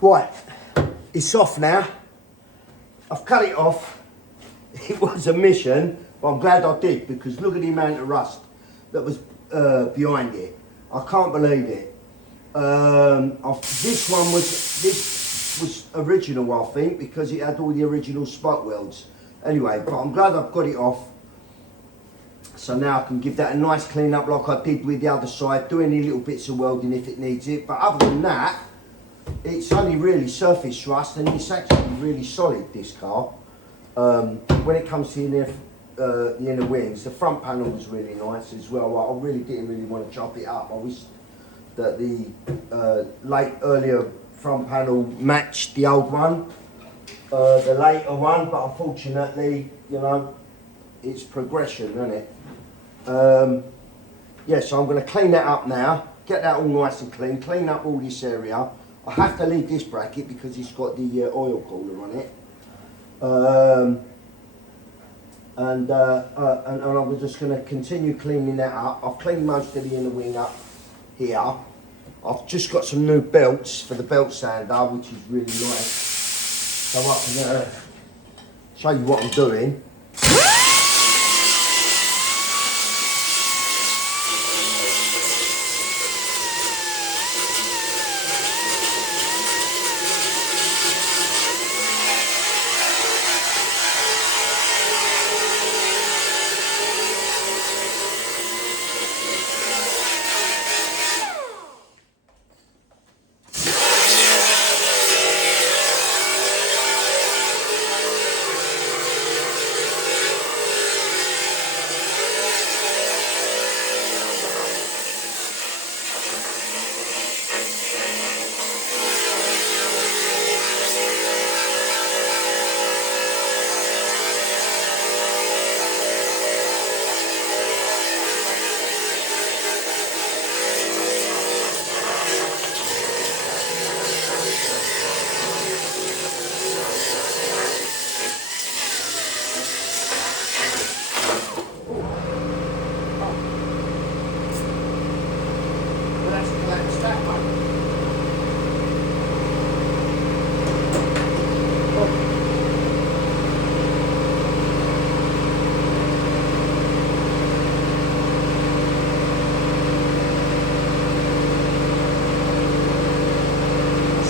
Right, it's off now. I've cut it off. It was a mission, but I'm glad I did because look at the amount of rust that was behind it. I can't believe it. This was original, I think, because it had all the original spot welds. Anyway, but I'm glad I've got it off. So now I can give that a nice clean up like I did with the other side, do any little bits of welding if it needs it. But other than that, it's only really surface rust and it's actually really solid, this car. When it comes to the inner wings, the front panel was really nice as well. I really didn't want to chop it up. I wish that the earlier front panel matched the old one, the later one, but unfortunately, you know, it's progression, isn't it? Yeah, so I'm going to clean that up now, get that all nice and clean up all this area. I have to leave this bracket because it's got the oil cooler on it. And I'm just going to continue cleaning that up. I've cleaned most of the inner wing up here. I've just got some new belts for the belt sander, which is really nice. So I can show you what I'm doing.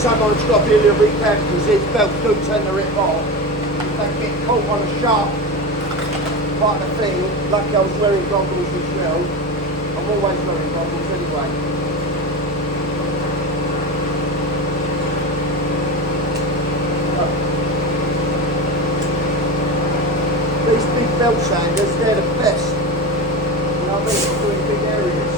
Someone's got to be a little bit careful because these belts do tend to rip off. If they get caught on a sharp part of the thing, lucky I was wearing goggles as well. I'm always wearing goggles anyway. These big belt sanders, they're the best. You know what I mean? For doing big areas.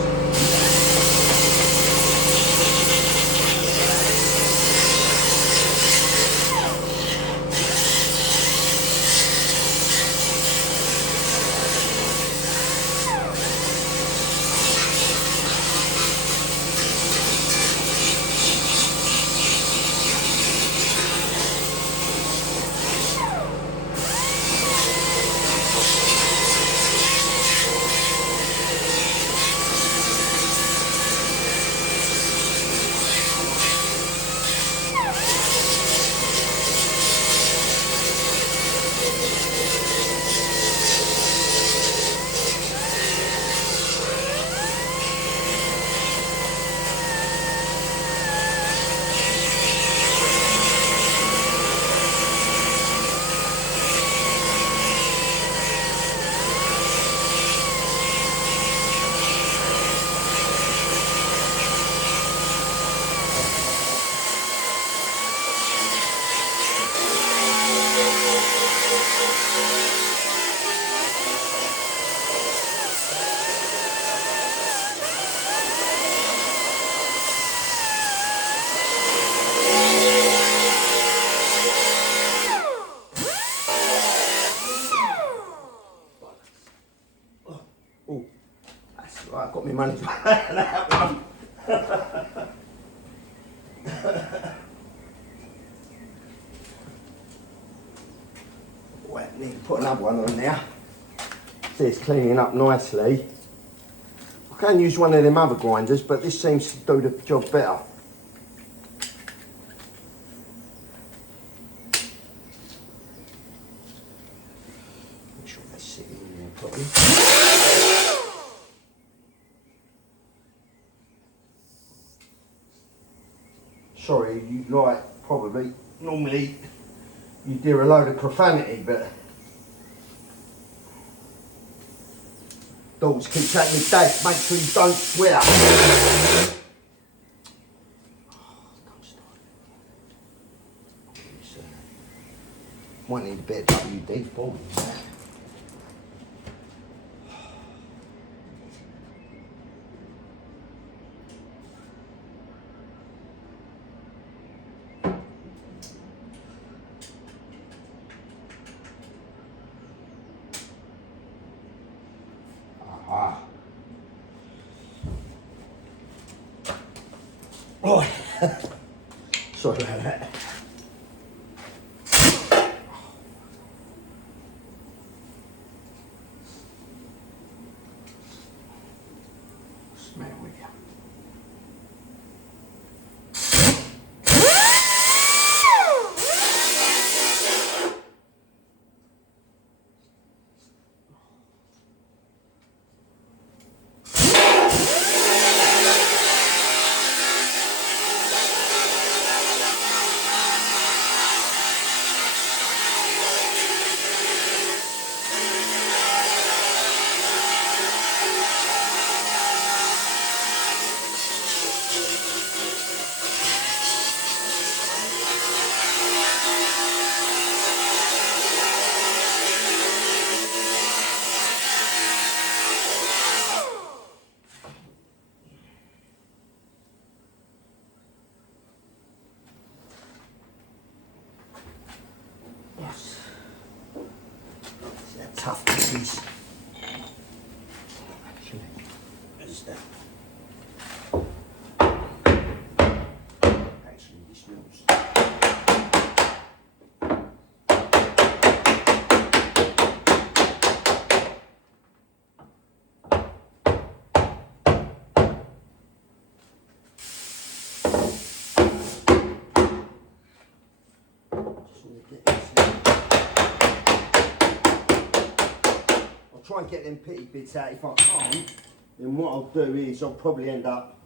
Right, I've got my money back on that one. Well, need to put another one on there. See, it's cleaning up nicely. I can use one of them other grinders, but this seems to do the job better. Press it in there properly. Sorry, you like probably normally you do a load of profanity, but dogs keep taking me, Dad, make sure you don't swear. Might need a bit of WD-40. Aha. Right. Sorry about that. Smell with you. Yes. See how tough this is. Actually, there's that. Actually, this smells. I'll try and get them pity bits out. If I can't, then what I'll do is I'll probably end up,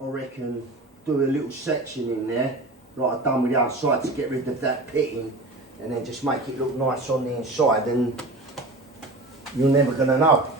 I reckon, do a little section in there, like I've done with the other side, to get rid of that pitting, and then just make it look nice on the inside, and you're never going to know.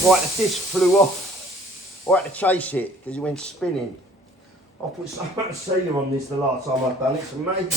Right, the disc flew off. I had to chase it because it went spinning. I put so much sealer on this the last time I've done it, it's amazing.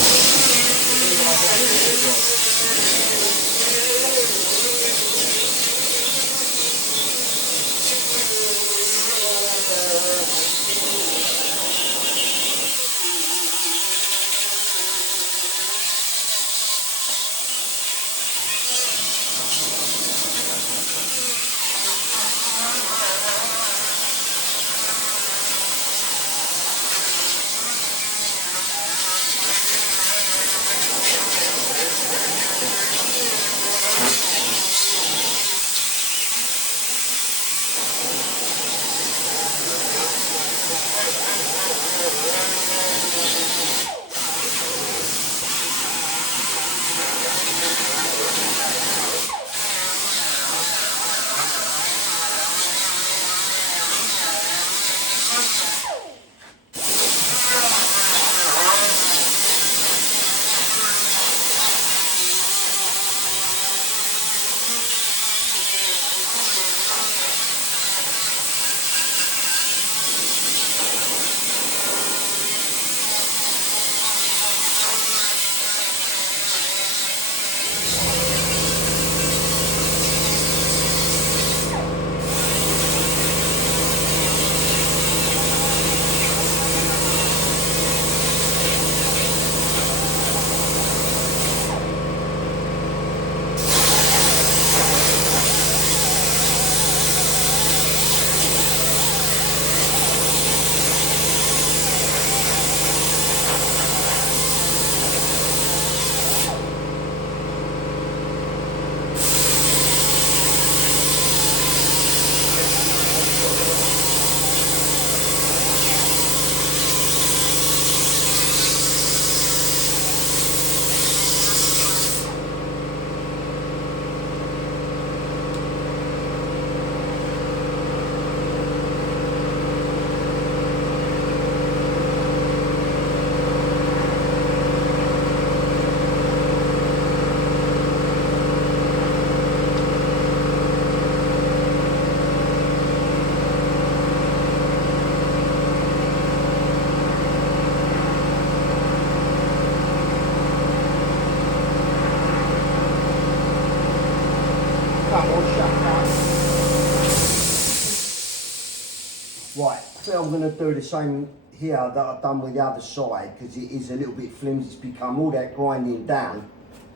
think I'm going to do the same here that I've done with the other side, because it is a little bit flimsy. It's become all that grinding down.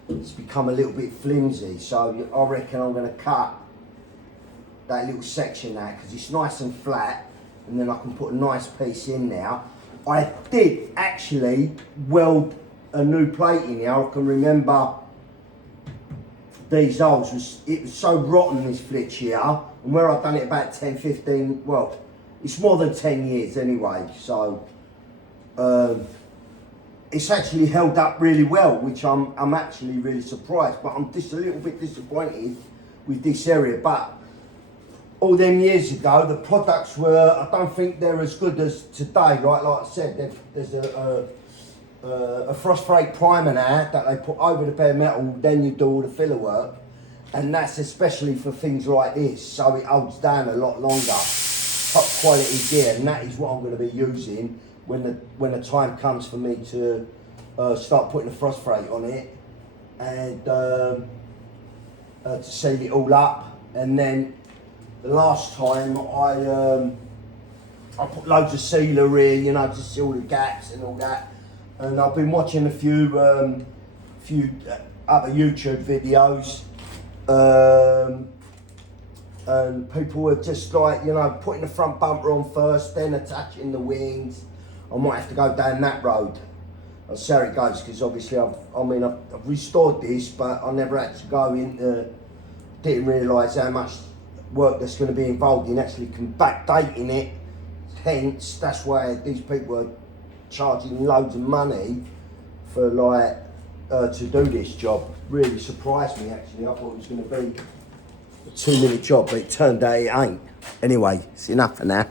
It's become a little bit flimsy. So I reckon I'm going to cut that little section out, because it's nice and flat, and then I can put a nice piece in there. I did actually weld a new plate in here. I can remember these holes, it was so rotten, this flitch here, and where I've done it about 10, 15, well, it's more than 10 years anyway, so it's actually held up really well, which I'm actually really surprised, but I'm just a little bit disappointed with this area. But all them years ago, the products were, I don't think they're as good as today. Like I said, there's a frost break primer now that they put over the bare metal, then you do all the filler work, and that's especially for things like this, so it holds down a lot longer. Top quality gear, and that is what I'm going to be using when the time comes for me to start putting the frost break on it, and to seal it all up. And then the last time I put loads of sealer here, you know, to seal the gaps and all that. And I've been watching a few other YouTube videos, and people were just like, you know, putting the front bumper on first, then attaching the wings. I might have to go down that road. I'll see how it goes, because obviously I've restored this, but I never had to go into, didn't realise how much work that's going to be involved in actually backdating it. Hence, that's why these people are charging loads of money for like to do this job. Really surprised me actually. I thought it was going to be a 2-minute job, but it turned out it ain't. Anyway, it's enough for now.